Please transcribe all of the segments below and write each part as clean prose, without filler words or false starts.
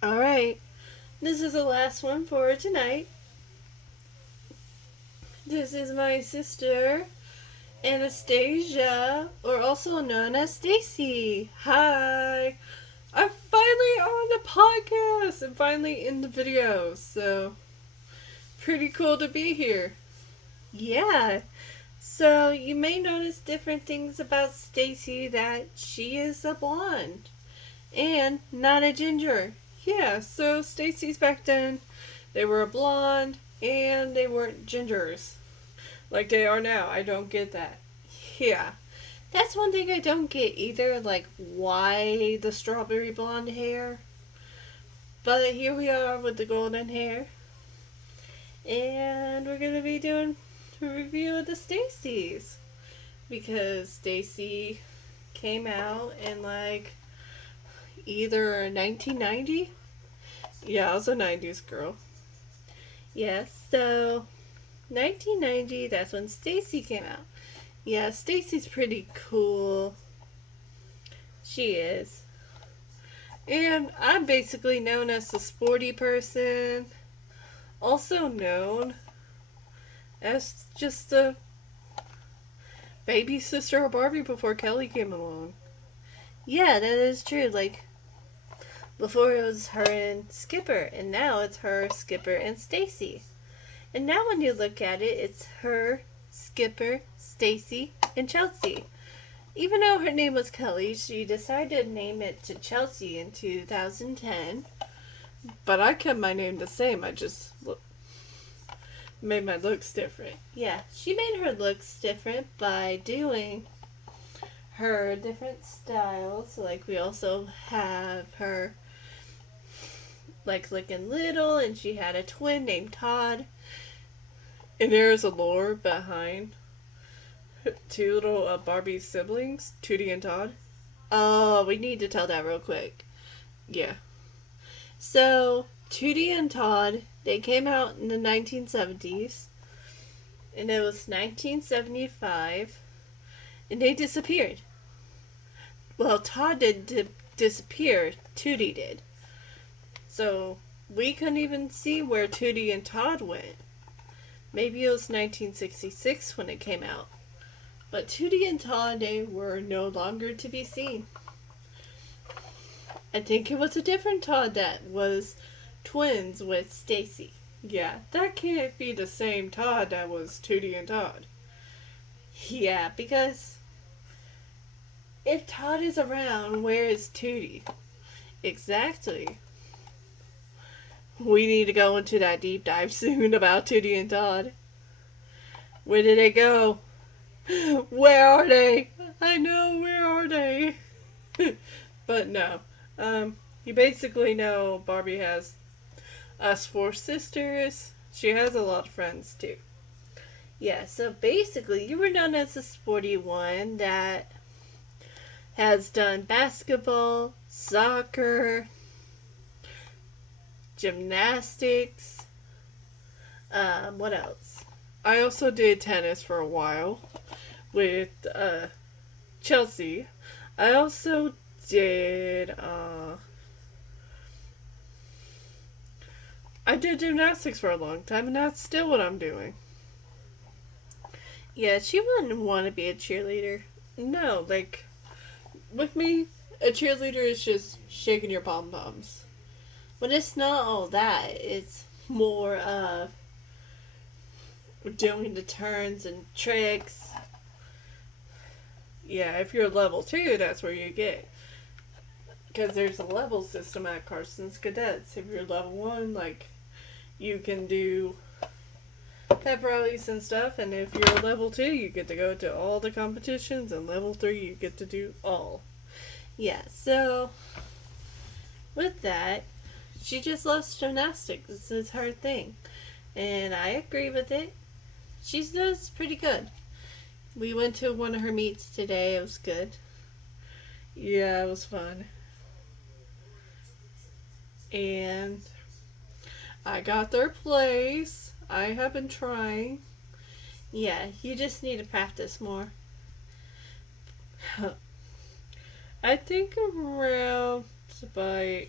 Alright, this is the last one for tonight. This is my sister, Anastasia, or also known as Stacy. Hi! I'm finally on the podcast and finally in the video, so pretty cool to be here. Yeah, so you may notice different things about Stacy, that she is a blonde and not a ginger. Yeah, so Stacy's back then, they were a blonde and they weren't gingers like they are now. I don't get that. Yeah. That's one thing I don't get either, like why the strawberry blonde hair. But here we are with the golden hair. And we're gonna be doing a review of the Stacy's. Because Stacy came out in like either 1990. Yeah, I was a 90s girl. Yes, so 1990, that's when Stacy came out. Yeah, Stacy's pretty cool. She is. And I'm basically known as the sporty person, also known as just the baby sister of Barbie before Kelly came along. Yeah, that is true. Like, before it was her and Skipper, and now it's her, Skipper, and Stacy. And now when you look at it, it's her, Skipper, Stacy, and Chelsea. Even though her name was Kelly, she decided to name it to Chelsea in 2010. But I kept my name the same. I just made my looks different. Yeah, she made her looks different by doing her different styles. Like, we also have her like looking little, and she had a twin named Todd. And there's a lore behind two little Barbie siblings, Tootie and Todd. Oh, we need to tell that real quick. Yeah. So, Tootie and Todd, they came out in the 1970s, and it was 1975, and they disappeared. Well, Todd didn't disappear, Tootie did. So, we couldn't even see where Tootie and Todd went. Maybe it was 1966 when it came out. But Tootie and Todd, they were no longer to be seen. I think it was a different Todd that was twins with Stacy. Yeah, that can't be the same Todd that was Tootie and Todd. Yeah, because if Todd is around, where is Tootie? Exactly. We need to go into that deep dive soon about Tootie and Todd. Where did they go? Where are they? I know, where are they? But no. You basically know Barbie has us four sisters. She has a lot of friends too. Yeah, so basically you were known as the sporty one that has done basketball, soccer, gymnastics. What else? I also did tennis for a while with Chelsea. I also did I did gymnastics for a long time, and that's still what I'm doing. Yeah, she wouldn't want to be a cheerleader. No, like with me, a cheerleader is just shaking your pom poms. But it's not all that. It's more of doing the turns and tricks. Yeah, if you're level 2, that's where you get. Because there's a level system at Carson's Cadets. If you're level 1, like, you can do pep rallies and stuff. And if you're level 2, you get to go to all the competitions. And level 3, you get to do all. Yeah, so with that, she just loves gymnastics. This is her thing. And I agree with it. She does pretty good. We went to one of her meets today. It was good. Yeah, it was fun. And I got their place. I have been trying. Yeah, you just need to practice more. I think around by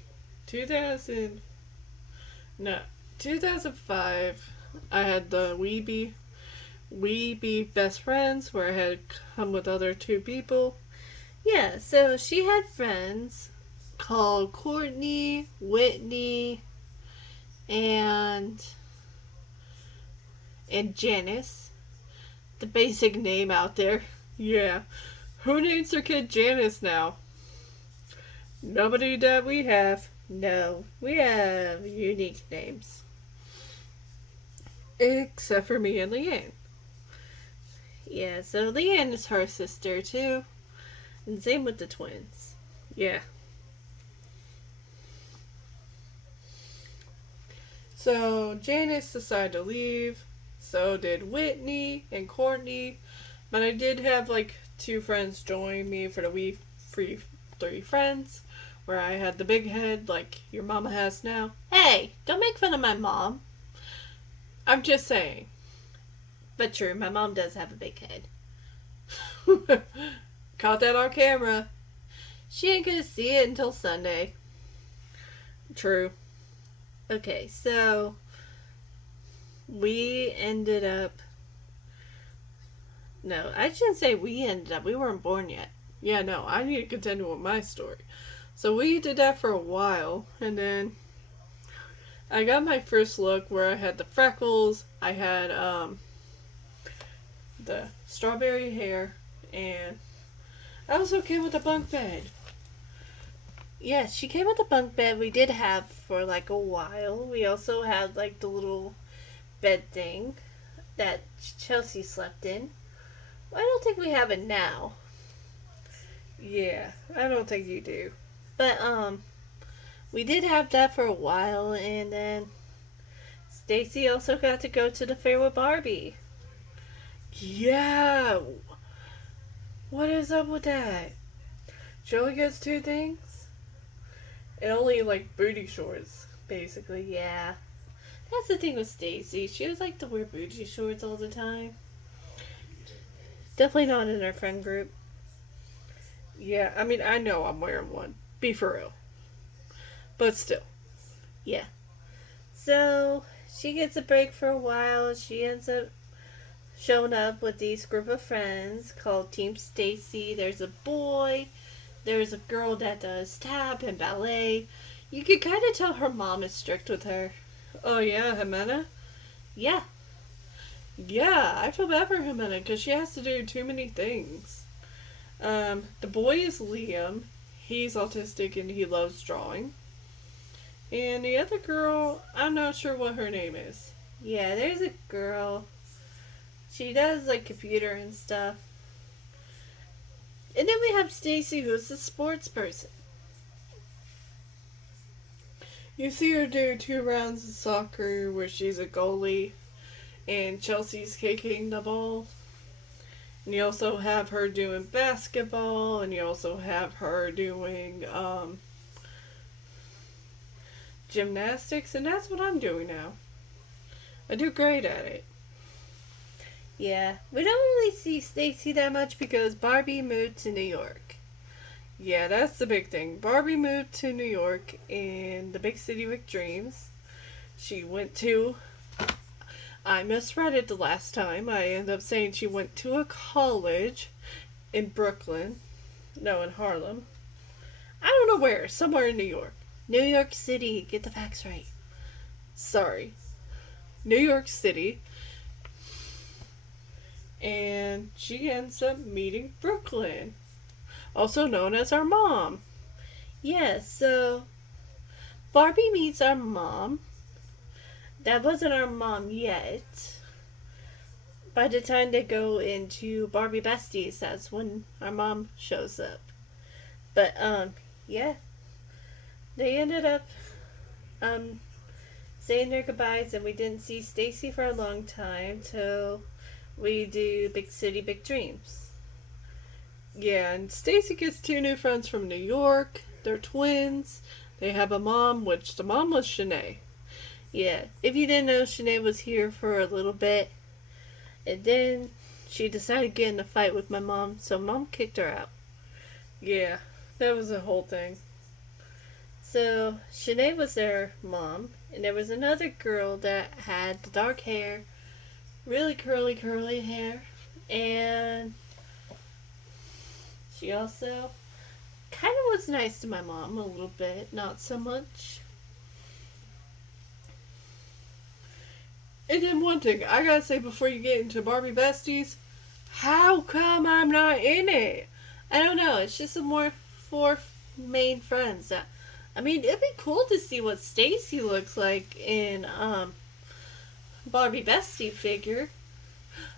2000, no, 2005, I had the We Be Best Friends, where I had come with other two people. Yeah, so she had friends called Courtney, Whitney, and Janice. The basic name out there. Yeah. Who names their kid Janice now? Nobody that we have. No, we have unique names. Except for me and Leanne. Yeah, so Leanne is her sister too. And same with the twins. Yeah. So Janice decided to leave. So did Whitney and Courtney. But I did have like two friends join me for the We Free 3 Friends, where I had the big head like your mama has now. Hey, don't make fun of my mom. I'm just saying. But true, my mom does have a big head. Caught that on camera. She ain't gonna see it until Sunday. True. Okay, so we ended up. No, I shouldn't say we ended up. We weren't born yet. Yeah, no, I need to continue with my story. So we did that for a while, and then I got my first look where I had the freckles, I had the strawberry hair, and I also came with a bunk bed. Yes, she came with a bunk bed we did have for like a while. We also had like the little bed thing that Chelsea slept in. I don't think we have it now. Yeah, I don't think you do. But we did have that for a while, and then Stacy also got to go to the fair with Barbie. Yeah! What is up with that? She only gets two things? And only like booty shorts, basically. Yeah. That's the thing with Stacy. She was like to wear booty shorts all the time. Definitely not in our friend group. Yeah, I mean, I know I'm wearing one. Be for real. But still. Yeah. So she gets a break for a while. She ends up showing up with these group of friends called Team Stacy. There's a boy. There's a girl that does tap and ballet. You can kind of tell her mom is strict with her. Oh yeah, Jimena? Yeah. Yeah, I feel bad for Jimena because she has to do too many things. The boy is Liam. He's autistic and he loves drawing. And the other girl, I'm not sure what her name is. Yeah, there's a girl. She does like computer and stuff. And then we have Stacy, who's a sports person. You see her do 2 rounds of soccer where she's a goalie and Chelsea's kicking the ball. And you also have her doing basketball, and you also have her doing gymnastics, and that's what I'm doing now. I do great at it. Yeah, we don't really see Stacy that much because Barbie moved to New York. Yeah, that's the big thing. Barbie moved to New York in the big city with dreams. She went to, I misread it the last time. I ended up saying she went to a college in Brooklyn. No, in Harlem. I don't know where. Somewhere in New York. New York City, get the facts right. Sorry. New York City. And she ends up meeting Brooklyn, also known as our mom. Yeah, so Barbie meets our mom. That wasn't our mom yet. By the time they go into Barbie Besties, that's when our mom shows up. But yeah. They ended up saying their goodbyes, and we didn't see Stacy for a long time till we do Big City Big Dreams. Yeah, and Stacy gets 2 new friends from New York. They're twins. They have a mom, which the mom was Shanae. Yeah, if you didn't know, Shanae was here for a little bit, and then she decided to get in a fight with my mom, so mom kicked her out. Yeah, that was the whole thing. So Shanae was their mom, and there was another girl that had the dark hair, really curly hair, and she also kind of was nice to my mom a little bit, not so much. And then one thing I gotta say before you get into Barbie Besties, how come I'm not in it? I don't know. It's just a more four main friends. I mean, it'd be cool to see what Stacy looks like in Barbie Bestie figure,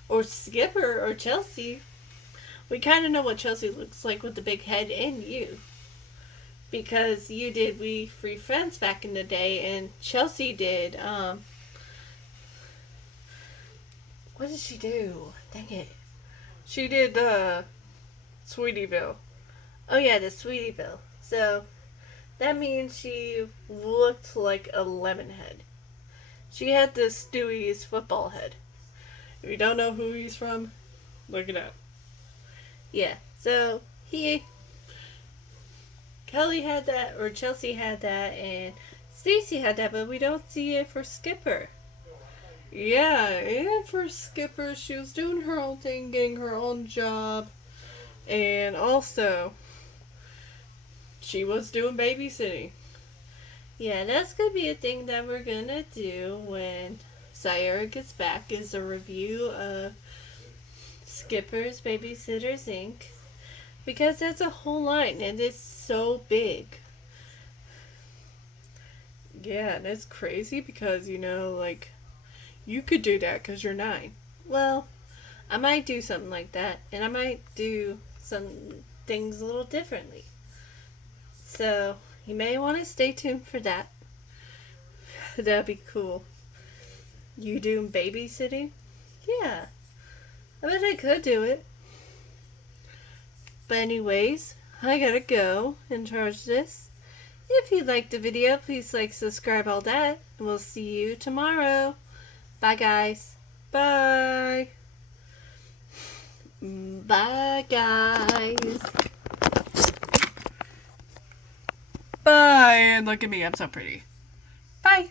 or Skipper, or Chelsea. We kind of know what Chelsea looks like with the big head and you, because you did We Free Friends back in the day, and Chelsea did. What did she do? Dang it. She did Sweetieville. Oh yeah, the Sweetieville. So that means she looked like a lemon head. She had the Stewie's football head. If you don't know who he's from, look it up. Yeah. So Kelly had that, or Chelsea had that, and Stacy had that, but we don't see it for Skipper. Yeah, and for Skipper, she was doing her own thing, getting her own job, and also she was doing babysitting. Yeah, that's gonna be a thing that we're gonna do when Sierra gets back, is a review of Skipper's Babysitters Inc. Because that's a whole line and it's so big. Yeah, and it's crazy because, like, you could do that because you're 9. Well, I might do something like that, and I might do some things a little differently. So, you may want to stay tuned for that. That'd be cool. You doing babysitting? Yeah, I bet I could do it. But anyways, I gotta go and charge this. If you liked the video, please like, subscribe, all that, and we'll see you tomorrow. Bye, guys. Bye. Bye, guys. Bye, and look at me, I'm so pretty. Bye.